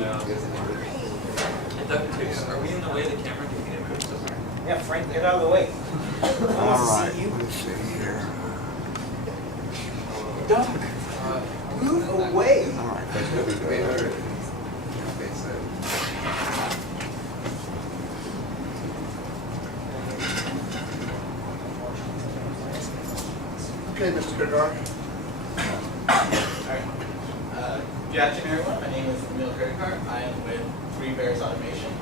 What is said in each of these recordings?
No. Dr. Tiggs, are we in the way of the camera? Do we need to move somewhere? Yeah, Frank, get out of the way. I All want right, to see you. let's see here. Doc, move away. All right, that's gonna be good. Okay, Mr. Kedar. Alright. Good afternoon, everyone. My name is Emil Kurtikar. I am with Three Bears Automation,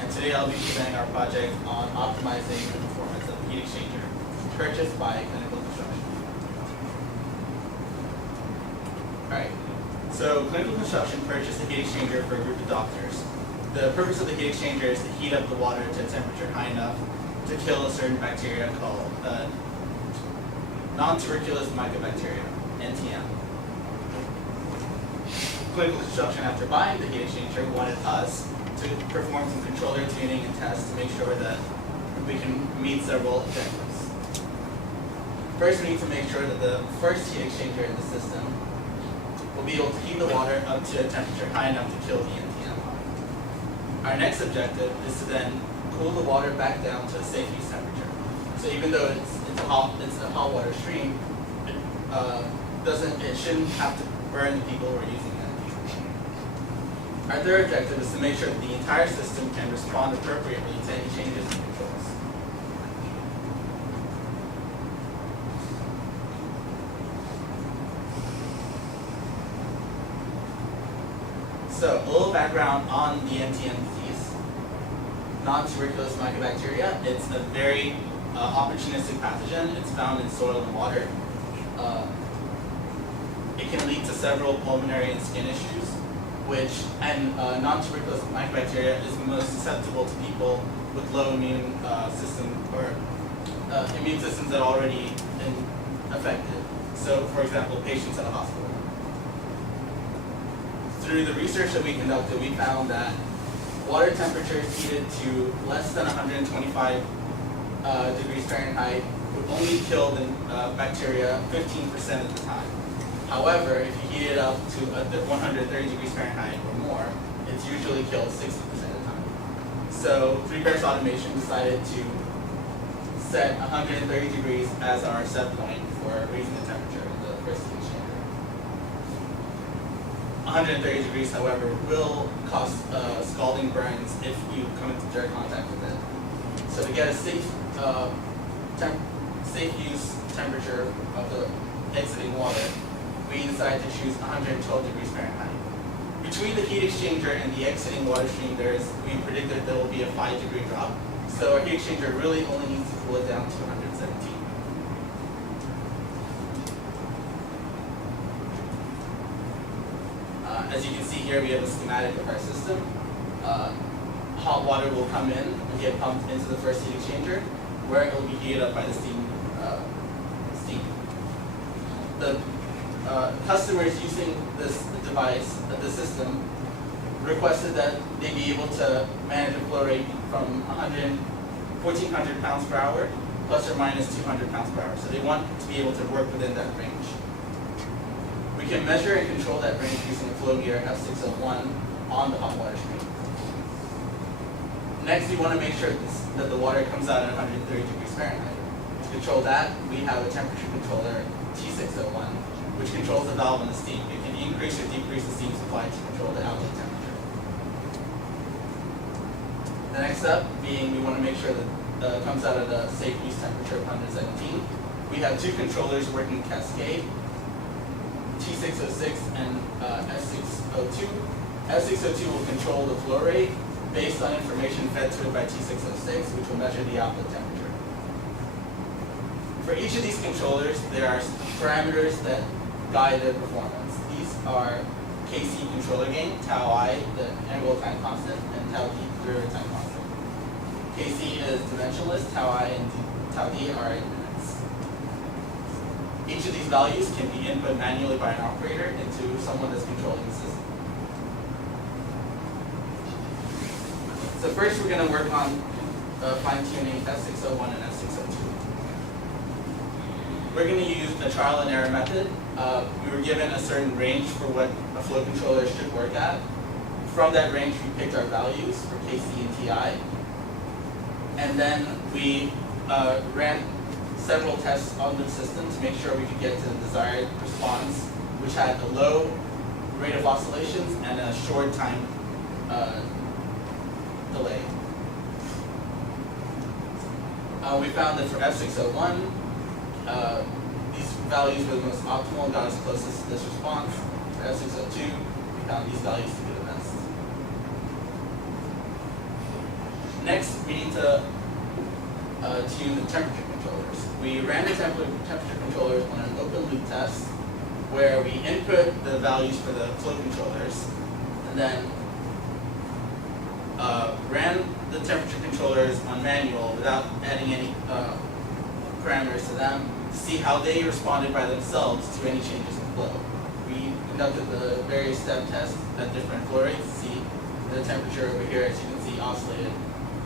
and today I'll be presenting our project on optimizing the performance of the heat exchanger purchased by Clinical Construction. Alright. So Clinical Construction purchased a heat exchanger for a group of doctors. The purpose of the heat exchanger is to heat up the water to a temperature high enough to kill a certain bacteria called non-tuberculous mycobacteria, NTM. Clinical Construction, after buying the heat exchanger, wanted us to perform some controller tuning and tests to make sure that we can meet several objectives. First, we need to make sure that the first heat exchanger in the system will be able to heat the water up to a temperature high enough to kill the NTM. Our next objective is to then cool the water back down to a safe use temperature. So even though it's a hot water stream, it shouldn't have to burn the people who are using it. Our third objective is to make sure that the entire system can respond appropriately to any changes in controls. So, a little background on the NTM disease. Non-tuberculous mycobacteria. It's a very opportunistic pathogen. It's found in soil and water. It can lead to several pulmonary and skin issues, non-tuberculous mycobacteria is most susceptible to people with low immune system or immune systems that are already affected. So, for example, patients at a hospital. Through the research that we conducted, we found that water temperatures heated to less than 125 degrees Fahrenheit would only kill the bacteria 15% of the time. However, if you heat it up to 130 degrees Fahrenheit or more, it's usually killed 60% of the time. So, Three Bears Automation decided to set 130 degrees as our set point for raising the temperature of the first heat exchanger. 130 degrees, however, will cause scalding burns if you come into direct contact with it. So to get a safe use temperature of the exiting water, we decided to choose 112 degrees Fahrenheit. Between the heat exchanger and the exiting water stream, we predicted there will be a 5-degree drop. So our heat exchanger really only needs to cool it down to 117. As you can see here, we have a schematic of our system. Hot water will come in and get pumped into the first heat exchanger, where it will be heated up by the steam. The customers using this device, this system, requested that they be able to manage a flow rate from 1,400 pounds per hour plus or minus 200 pounds per hour. So they want to be able to work within that range. We can measure and control that range using a flow meter F601 on the hot water stream. Next, we want to make sure that the water comes out at 130 degrees Fahrenheit. To control that, we have a temperature controller T601, which controls the valve and the steam. It can increase or decrease the steam supply to control the outlet temperature. The next step being we want to make sure that it comes out at a safe use temperature of 117. We have two controllers working cascade, T606 and F602. F602 will control the flow rate based on information fed to it by T606, which will measure the outlet temperature. For each of these controllers, there are parameters that guide their performance. These are KC controller gain, tau I, the integral time constant, and tau D, derivative time constant. KC is dimensionless, tau I and tau D are in minutes. Each of these values can be input manually by an operator into someone that's controlling the system. So first we're going to work on fine-tuning F601 and F602. We're going to use a trial and error method. We were given a certain range for what a flow controller should work at. from that range, we picked our values for KC and TI. And then we ran several tests on the system to make sure we could get to the desired response, which had a low rate of oscillations and a short time delay. We found that for F601, these values were the most optimal and got us closest to this response. For F602, we found these values to be the best. Next, we need to tune the temperature controllers. We ran the temperature controllers on an open loop test where we input the values for the flow controllers and then ran the temperature controllers on manual without adding any parameters to them to see how they responded by themselves to any changes in flow. We conducted the various step tests at different flow rates to see the temperature over here, as you can see, oscillated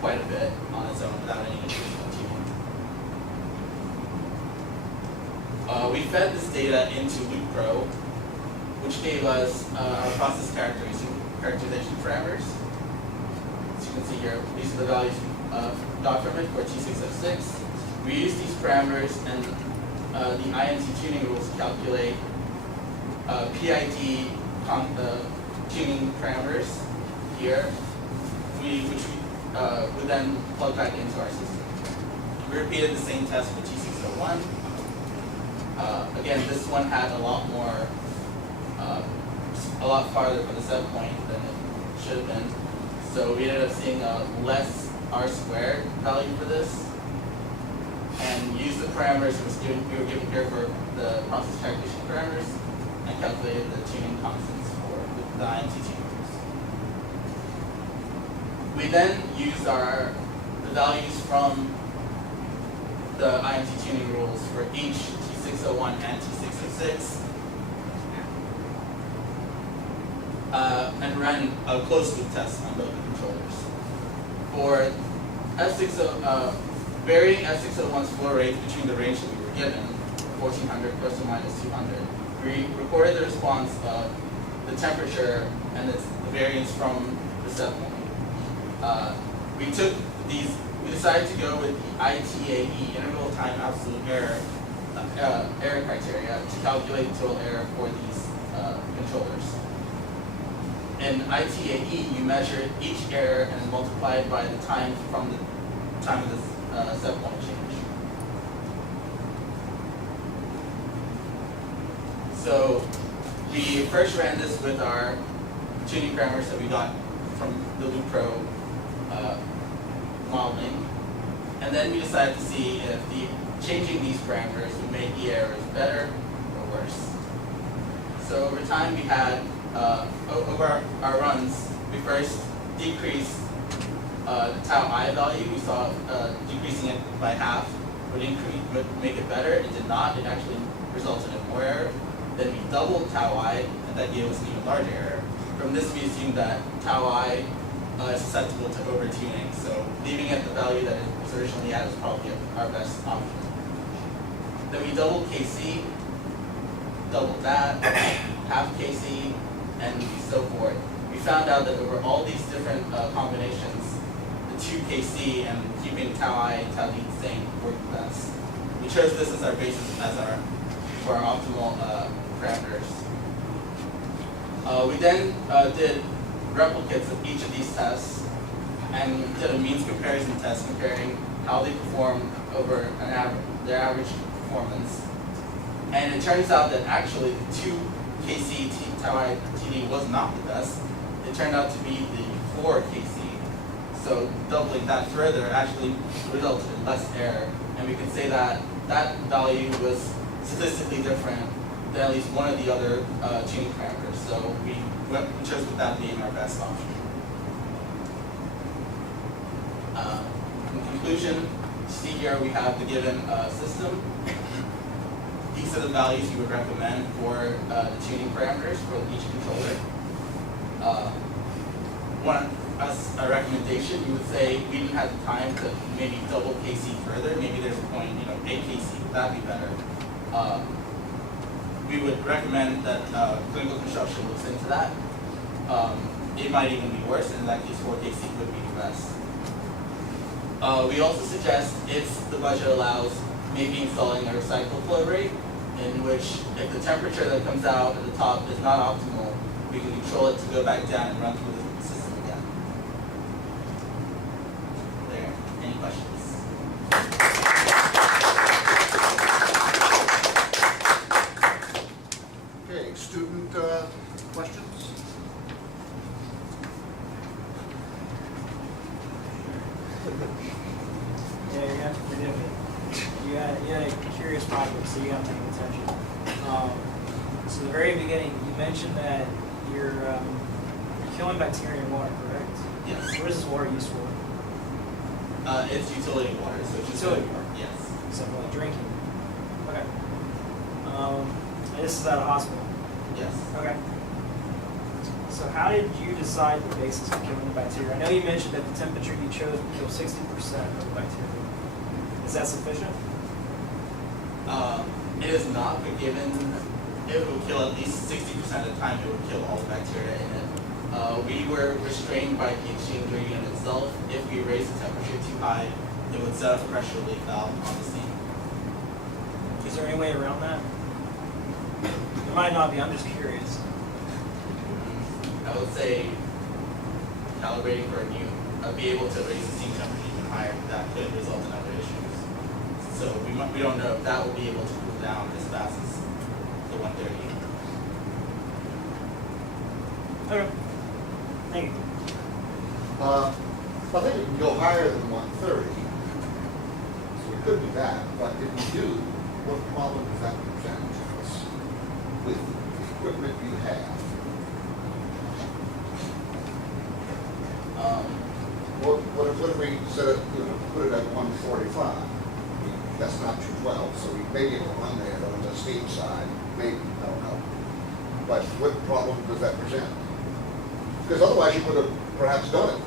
quite a bit on its own without any additional tuning. We fed this data into LoopPro, which gave us our process characterization parameters. As you can see here, these are the values we got from it for T606. We used these parameters and the INT tuning rules to calculate PID tuning parameters here, which we would then plug back into our system. We repeated the same test for T601. Again, this one had a lot more, a lot farther from the set point than it should have been. So we ended up seeing a less R squared value for this, and used the parameters we were given here for the process calculation parameters, and calculated the tuning constants for the INT tuning rules. We then used the values from the INT tuning rules for each T601 and T606, and ran a closed loop test on both the controllers. For varying F601's flow rate between the range that we were given, 1400 plus or minus 200, we recorded the response of the temperature and the variance from the set point. We decided to go with the ITAE, interval time absolute error criteria, to calculate the total error for these controllers. In ITAE, you measure each error and multiply it by the time from the time of the set point change. So we first ran this with our tuning parameters that we got from the LoopPro modeling, and then we decided to see if changing these parameters would make the errors better or worse. So over time we had, over our runs, we first decreased the tau I value. We saw decreasing it by half would make it better. It did not. It actually resulted in more error. Then we doubled tau I, and that gave us an even larger error. From this, we assumed that tau I is susceptible to over-tuning, so leaving it the value that it was originally at is probably our best option. Then we doubled KC, doubled that, half KC, and so forth. We found out that over all these different combinations, the 2 KC and keeping tau I and tau D the same worked best. We chose this as our basis for our optimal parameters. We then did replicates of each of these tests and did a means comparison test comparing how they performed over their average performance. And it turns out that actually the 2 KC tau I TD was not the best. It turned out to be the 4 KC. So doubling that further actually resulted in less error. And we can say that that value was statistically different than at least one of the other tuning parameters. So we chose with that being our best option. In conclusion, see here we have the given system. These are the values you would recommend for the tuning parameters for each controller. As a recommendation, you would say we didn't have the time to maybe double KC further. Maybe there's a point, 8 KC, would that be better? We would recommend that clinical construction looks into that. it might even be worse, and in that case 4KC would be the best. We also suggest, if the budget allows, maybe installing a recycle flow rate, in which if the temperature that comes out at the top is not optimal, we can control it to go back down and run through the system again. There, any questions? Okay, student questions? Yeah, you're gonna have to forgive me. You had a curious topic, so you gotta pay attention. So the very beginning, you mentioned that you're killing bacteria in water, correct? Yes. What is this water used for? It's utility water, so it's Utility utility water. Yes. So like drinking. Okay. And this is at a hospital. Yes. Okay. So how did you decide the basis for killing the bacteria? I know you mentioned that the temperature you chose would kill 60% of the bacteria. Is that sufficient? It is not, but given it would kill at least 60% of the time, it would kill all the bacteria in it. We were restrained by the exchange gradient itself. If we raised the temperature too high, it would set off a pressure relief valve on the steam. Is there any way around that? There might not be, I'm just curious. I would say calibrating for a new, be able to raise the steam temperature even higher, that could result in other issues. So we don't know if that will be able to cool down as fast as the 130. Okay. Thank you. I think we can go higher than 130. So we could do that, but if we do, what problem does that present to us with the equipment you have? What if we set it, put it at 145? That's not 212, so we may be able to run there on the steam side, maybe, I don't know. But what problem does that present? Because otherwise you would have perhaps done it.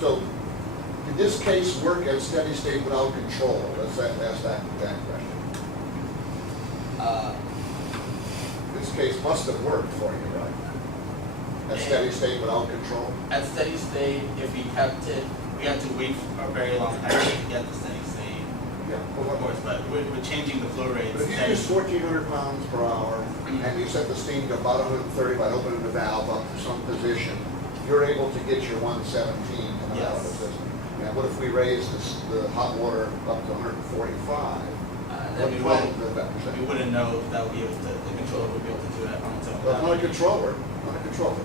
So did this case work at steady state without control? Let's ask that question. This case must have worked for you, right? At steady state without control? At steady state, if we kept it, we had to wait for a very long time to get to steady state, Yeah. of course, but with changing the flow rates. But if you use 1,400 pounds per hour, and you set the steam to about 130 by opening the valve up to some position, you're able to get your 117 coming out of the Yes. system. Now, what if we raise the hot water up to 145? Then What we problem wouldn't, does that we present? wouldn't know if that would be able to, the controller would be able to do that on its own. Well, not a controller, not a controller.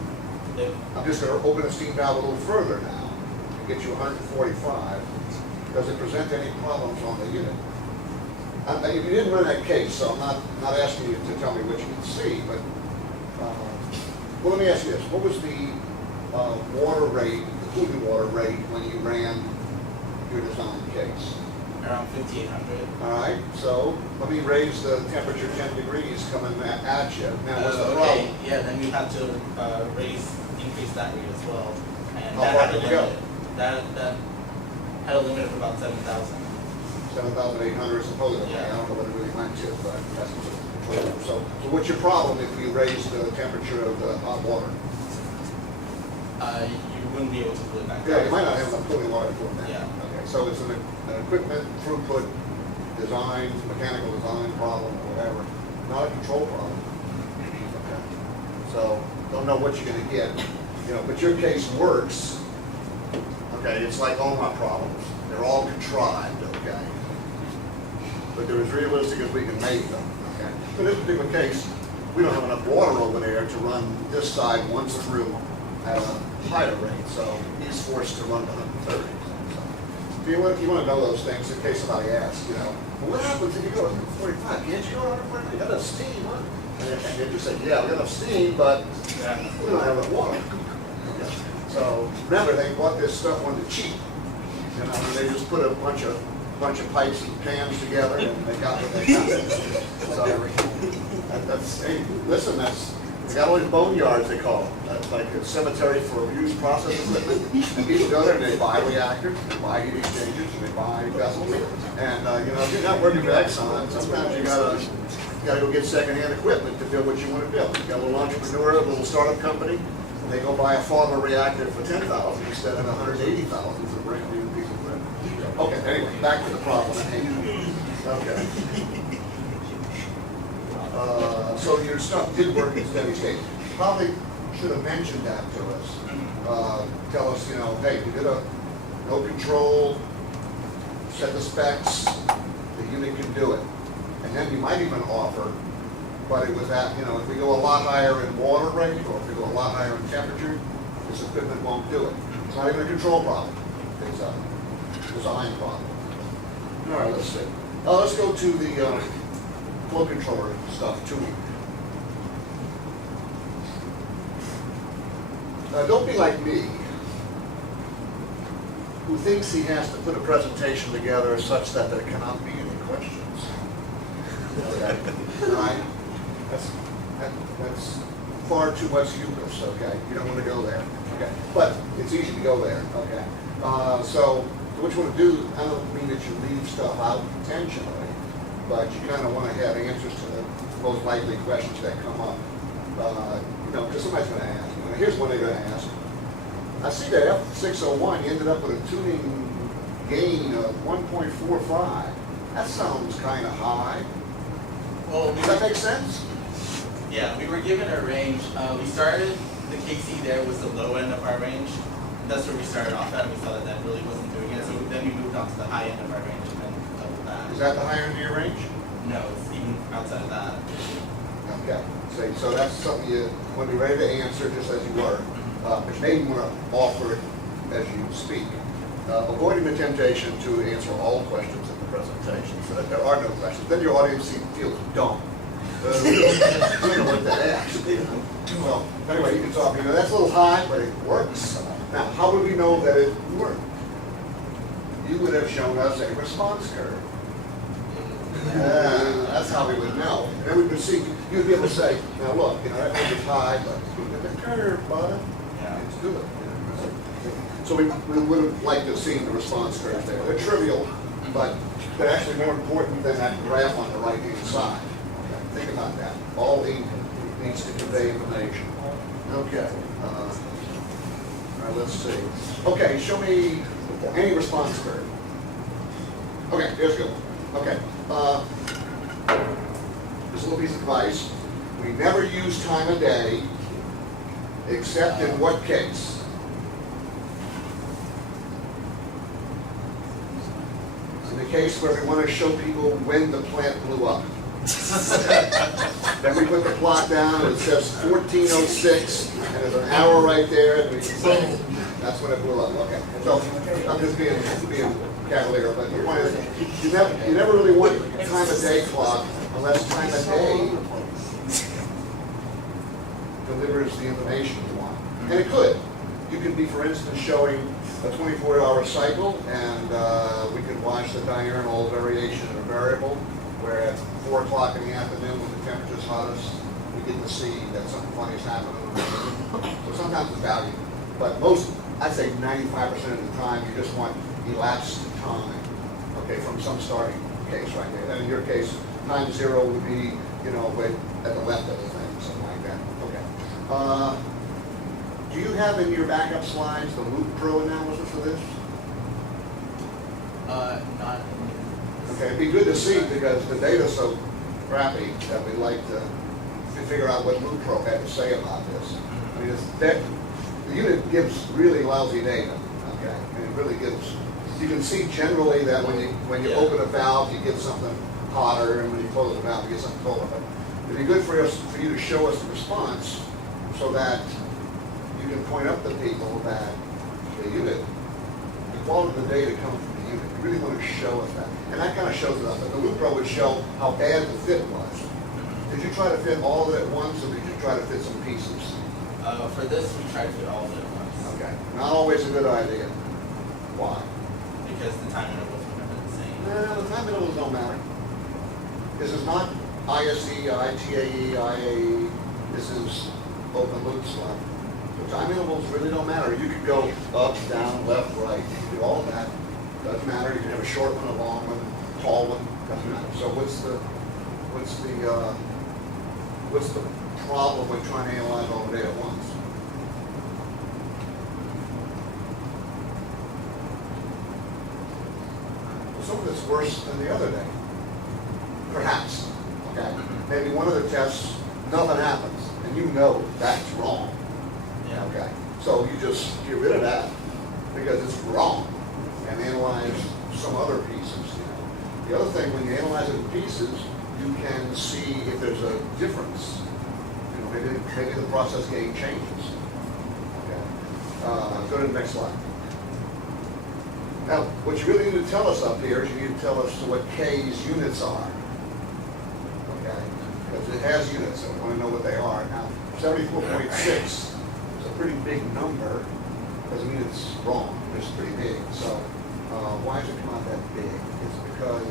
If, I'm just gonna open the steam valve a little further now, and get you 145. Does it present any problems on the unit? You didn't run that case, so I'm not asking you to tell me what you can see, but, well, let me ask you this. What was the water rate, the cooling water rate, when you ran your design case? around 5,800. All right, so let me raise the temperature 10 degrees coming at you. Now, what's the Okay, problem? yeah, then we have to increase that rate as well. And How that far had a did you go? limit. That had a limit of about 7,000. 7,800 supposedly. Yeah. I don't know what it really went to, but that's what the controller. So what's your problem if we raise the temperature of the hot water? You wouldn't be able to pull it back. Yeah, you might not have enough cooling water for that. Yeah. Okay, so it's an equipment throughput design, mechanical design problem, or whatever, not a control problem. Okay. So don't know what you're gonna get, but your case works. Okay, it's like all my problems. They're all contrived, okay? But they're as realistic as we can make them, okay? For this particular case, we don't have enough water over there to run this side once through at a higher rate, so he's forced to run to 130. So you want to know those things in case somebody asks, well, what happens if you go to 145? Can't you go to 145? You got enough steam, huh? And you just say, yeah, we got enough steam, but we don't have enough water. Okay. So remember, they bought this stuff on the cheap. And they just put a bunch of pipes and pans together, and they got what they got. So that's hey, listen, they got all these boneyards, they call them. That's like a cemetery for used process equipment. And people go there and they buy reactors, they buy heat exchangers, and they buy vessels. And if you're not working for Exxon, sometimes you gotta go get secondhand equipment to build what you want to build. You got a little entrepreneur, a little startup company, and they go buy a Farmer reactor for 10,000 instead of 180,000 for a brand new piece of equipment. Okay, anyway, back to the problem at hand. Okay. So your stuff did work in steady state. Probably should have mentioned that to us. Tell us, hey, you did a no control, set the specs, the unit can do it. And then you might even offer, but it was at, if we go a lot higher in water rate, or if we go a lot higher in temperature, this equipment won't do it. It's not even a control problem, it's a design problem. All right, let's see. Let's go to the flow controller stuff, 2 week. Don't be like me, who thinks he has to put a presentation together such that there cannot be any questions. Okay, all right? That's far too much hubris, okay? You don't want to go there, okay? But it's easy to go there, okay? So what you want to do, I don't mean that you leave stuff out intentionally, but you kind of want to have answers to the most likely questions that come up. Because somebody's going to ask. Here's one they're going to ask. I see that F601 ended up with a tuning gain of 1.45. That sounds kind of high. Well, Does that make sense? yeah, we were given a range. We started, the KC there was the low end of our range. That's where we started off at. We saw that that really wasn't doing it. So then we moved on to the high end of our range and then doubled that. Is that the higher end of your range? No, it's even outside of that. Okay. So that's something you want to be ready to answer just as you were. But you may want to offer it as you speak. Avoiding the temptation to answer all questions in the presentation so that there are no questions. Then your audience feels dumb. You don't know what to ask. Well, anyway, you can talk. That's a little high, but it works. Now, how would we know that it worked? You would have shown us a response curve. That's how we would know. And then we would see, you'd be able to say, now look, that number's high, but look at the curve, bud. Yeah. It's good. So we would have liked to have seen the response curves there. They're trivial, but they're actually more important than that graph on the right-hand side. Okay, think about that. All ink needs to convey information. Okay. All right, let's see. Okay, show me any response curve. Okay, here's a good one. Okay. This little piece of advice. We never use time of day, except in what case? In the case where we want to show people when the plant blew up. Then we put the plot down and it says 1406 and there's an hour right there and we can say that's when it blew up. Okay. So I'm just being cavalier, but the point is you never really want a time of day clock unless time of day delivers the information you want. And it could. You could be, for instance, showing a 24-hour cycle, and we could watch the diurnal variation of a variable, where at 4 o'clock in the afternoon when the temperature's hottest, we get to see that something funny is happening. So sometimes it's valuable, but I'd say 95% of the time, you just want elapsed time, okay, from some starting case right there. And in your case, time 0 would be, at the left of the thing, something like that. Okay. Do you have in your backup slides the Loop Pro analysis of this? Not. Okay, it'd be good to see because the data's so crappy that we'd like to figure out what Loop Pro had to say about this. I mean, the unit gives really lousy data, okay? And it really gives, you can see generally that when you open a valve, you get something hotter, and when you close the valve, you get something colder. But it'd be good for you to show us the response so that you can point out to people that the unit, the quality of the data comes from the unit. You really want to show us that. And that kind of shows it up. But the Loop Pro would show how bad the fit was. Did you try to fit all of it at once, or did you try to fit some pieces? For this, we tried to fit all of it at once. Okay. Not always a good idea. Why? Because the time intervals were never the same. The time intervals don't matter. This is not ISE, ITAE, IAE. This is open loop stuff. So time intervals really don't matter. You could go up, down, left, right. You can do all of that. Doesn't matter. You can have a short one, a long one, tall one. Doesn't matter. So what's the problem with trying to analyze all the data at once? some of it's worse than the other day. Perhaps, okay? Maybe one of the tests, nothing happens, and you know that's wrong. Yeah. Okay, so you just get rid of that because it's wrong and analyze some other pieces, you know. The other thing, when you analyze it in pieces, you can see if there's a difference. You know, maybe the process gain changes. Okay. Go to the next slide. Now, what you really need to tell us up here is you need to tell us what K's units are. Okay, because it has units, so we want to know what they are. Now, 74.6 is a pretty big number, doesn't mean it's wrong, it's pretty big. So why does it come out that big? It's because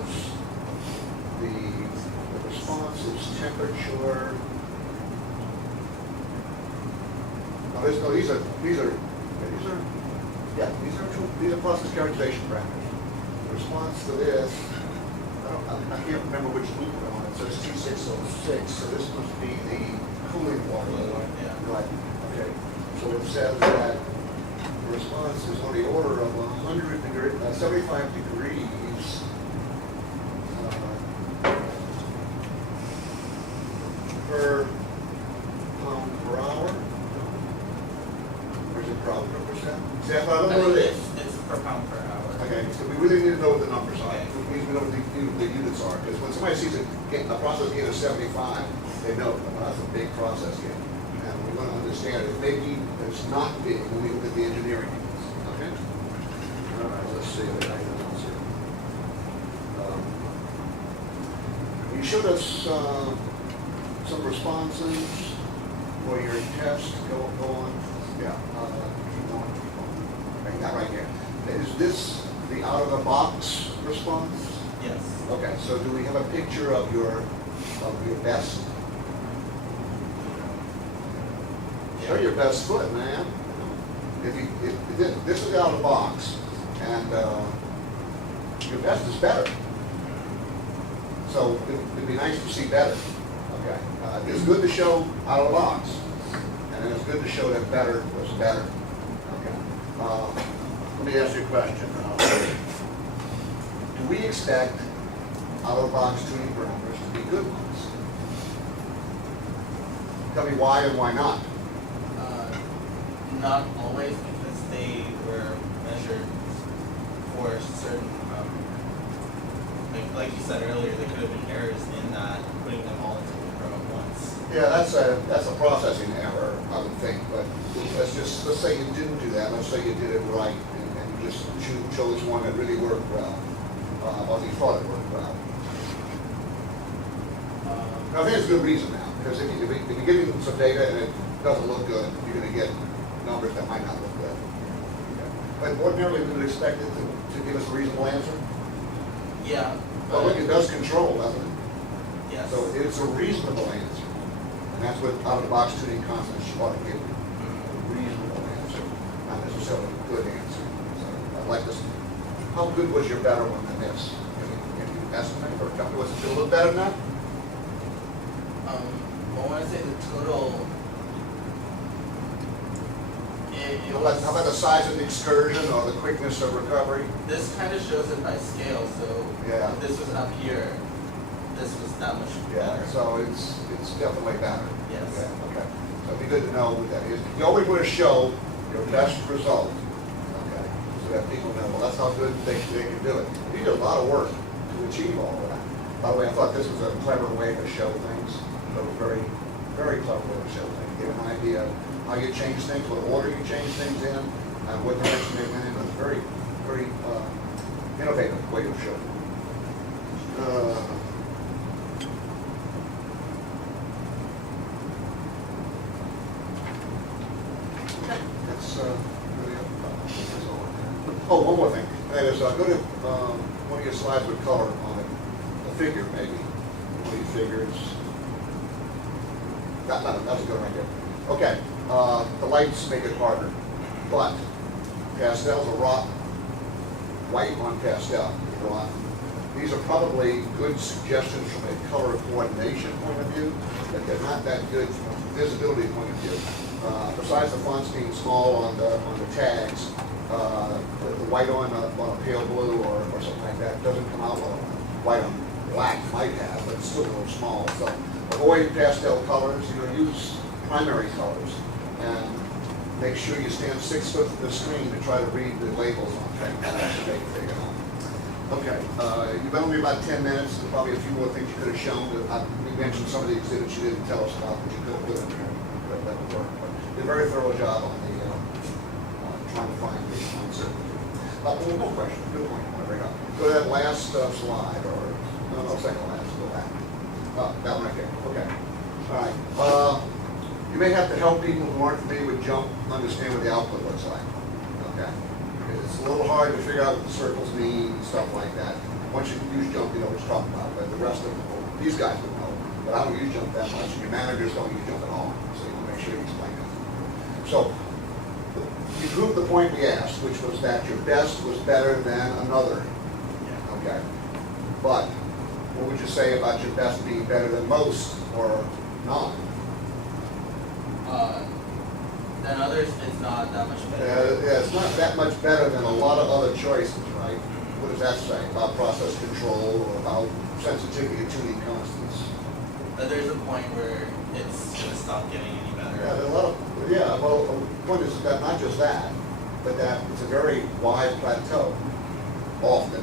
the response is temperature. No, these are process characterization parameters. The response to this, I can't remember which loop we're on. It says T606, so this must be the cooling water. Yeah. Right, okay. So it says that the response is on the order of 100 degrees, 75 degrees per pound per hour. Or is it pound per percent? See, I don't know what it is. It's per pound per hour. Okay, so we really need to know what the numbers are. Okay. It means we know what the units are, because when somebody sees a process gain of 75, they know, well, that's a big process gain. And we want to understand it. Maybe it's not big when we look at the engineering units, okay? All right, let's see what I can answer. You showed us some responses for your test. Go on. Yeah, keep going. Okay, that right here. Is this the out-of-the-box response? Yes. Okay, so do we have a picture of your best? Show your best foot, man. If this is out of the box, and your best is better. So it'd be nice to see better. Okay, it's good to show out of the box, and then it's good to show that better was better. Okay. Let me ask you a question. Do we expect out-of-the-box tuning parameters to be good ones? Tell me why and why not. Not always, because they were measured for certain, like you said earlier, there could have been errors in that, putting them all into the room at once. Yeah, that's a processing error, I would think, but let's say you didn't do that, let's say you did it right, and you just chose one that really worked well, or you thought it worked well. I think it's a good reason now, because if you're giving them some data and it doesn't look good, you're gonna get numbers that might not look good. But ordinarily, we would expect it to give us a reasonable answer. Yeah. But look, it does control, doesn't it? Yes. So it's a reasonable answer. And that's what out-of-the-box tuning constants ought to give you. A reasonable answer, not necessarily a good answer. So I'd like to see, how good was your better one than this? Can you estimate, or was it a little better than that? I want to say the total, it How about the size of the excursion or the quickness of recovery? this kind of shows it by scale, so Yeah. if this was up here, this was that much Yeah, better. so it's definitely better. Yes. Yeah, okay. So it'd be good to know what that is. You always want to show your best result, okay? So that people know, well, that's how good they can do it. You did a lot of work to achieve all of that. By the way, I thought this was a clever way to show things. It was very, very clever way to show things. Give an idea of how you change things, what order you change things in, and what direction they went in. It was very, very innovative way to show it. That's really that's all. Oh, one more thing. That is, go to one of your slides with color on it. A figure, maybe. One of your figures. That's good right there. Okay, the lights make it harder, but pastels are rock, white on pastel is rock. These are probably good suggestions from a color coordination point of view, but they're not that good from a visibility point of view. besides the fonts being small on the tags, the white on a pale blue or something like that doesn't come out well. White on black might have, but it's still a little small. So avoid pastel colors, use primary colors, and make sure you stand 6 foot from the screen to try to read the labels on things. That should make it big enough. Okay, you've been only about 10 minutes. There's probably a few more things you could have shown. We mentioned some of the exhibits you didn't tell us about, but you could have put in there. That would work. But you did a very thorough job on the trying to find the concept. One more question. Good point. I bring up. Go to that last slide, or no, second last. Go back. That one right there. Okay. All right. You may have to help people who aren't familiar with JMP understand what the output looks like. Okay. It's a little hard to figure out what the circles mean and stuff like that. Once you use JMP, you know what you're talking about. But the rest of them, these guys would know. But I don't use JMP that much. Your managers don't use JMP at all. So you want to make sure you explain it. So you proved the point we asked, which was that your best was better than another. Okay. But what would you say about your best being better than most or none? Than others, it's not that much better. Yeah, it's not that much better than a lot of other choices, right? What does that say about process control or about sensitivity to tuning constants? But there's a point where it's going to stop getting any better. Yeah, there are a lot of, well, the point is that not just that, but that it's a very wide plateau, often,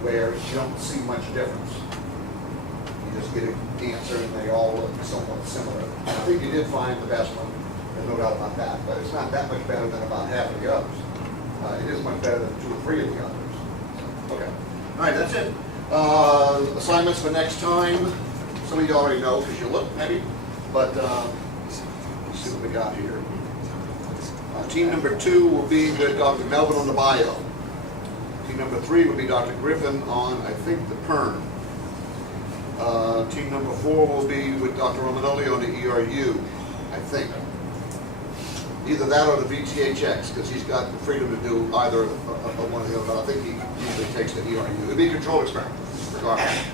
where you don't see much difference. You just get an answer and they all look somewhat similar. I think you did find the best one. There's no doubt about that, but it's not that much better than about half of the others. It is much better than 2 or 3 of the others. Okay. All right, that's it. Assignments for next time. Some of you already know because you looked maybe, but let's see what we got here. Team number 2 will be with Dr. Melvin on the bio. Team number 3 will be Dr. Griffin on, I think, the PERN. Team number 4 will be with Dr. Romanoli on the ERU, I think. Either that or the VTHX, because he's got the freedom to do either one or the other. I think he usually takes the ERU. It'll be a control experiment, regardless.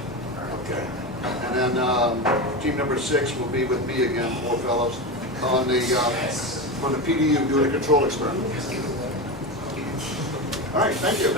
Okay. And then team number 6 will be with me again, 4 fellows, on the PDU doing a control experiment. All right, thank you.